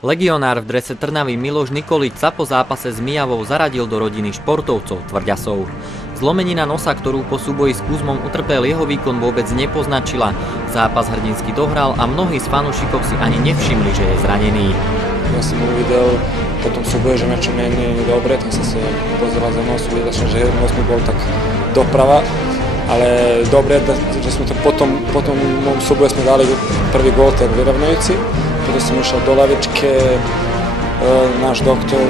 Legionár v drese Trnavy Miloš Nikolič sa po zápase s Mijavou zaradil do rodiny športovcov tvrďasov. Zlomenina nosa, ktorú po súboji s Kuzmom utrpel, jeho výkon vôbec nepoznačila. Zápas hrdinsky dohral a mnohí z fanúšikov si ani nevšimli, že je zranený. Ja som uvidel po tom súboji, že niečo nie je dobre, tak som sa pozeral za nos, uvidel som, že nos mi bol tak doprava. Ale dobre, že sme to potom môjom súboju sme dali prvý gól, ten vyrovnajúci. Potom som išiel do lavičke, náš doktor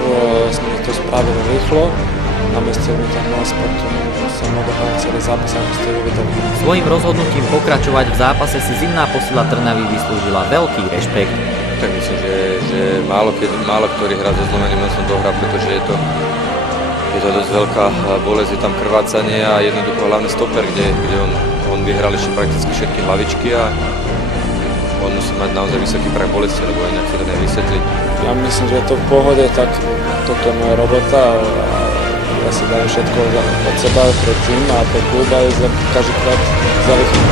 sme to spravil rýchlo. Namestili mi tam nos, potom som odohral celý zápas, ako ste uvideli. Svojím rozhodnutím pokračovať v zápase si zimná posila Trnavy vyslúžila veľký rešpekt. Tak myslím, že málo ktorý hrá so zlomeným nosom dohrá, pretože je to dosť veľká bolesť, je tam krvácanie a jednoducho hlavný stoper, kde on vyhral ešte prakticky všetky hlavičky a on musí mať naozaj vysoký prach bolesti, lebo inak sa to nevysvetliť. Ja myslím, že je to v pohode, tak toto je moja robota a ja si dajem všetko od seba pre tým a pre klub a každý krát za východ.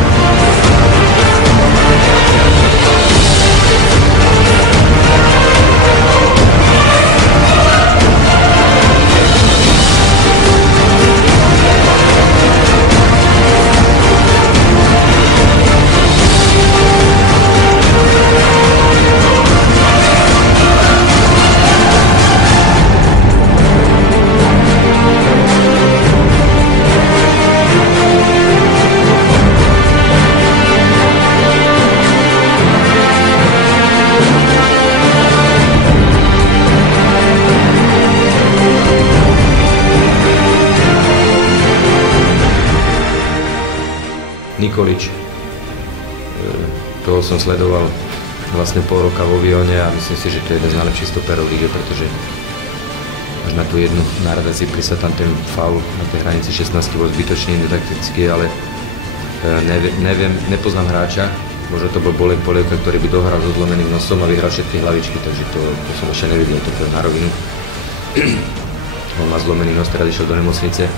Nikolič, toho som sledoval vlastne pol roka vo Vione a myslím si, že to je jeden z najlepších stoperov lígy, pretože až na tú jednu náradáciu sa tam ten faul na tej hranici 16 bol zbytočný, netaktický, ale neviem, nepoznám hráča, možno to bol Bolek Polievka, ktorý by dohral so zlomeným nosom a vyhral všetky hlavičky, takže to som ešte nevidel, to na rovinu. On má zlomený nos, teraz išiel do nemocnice.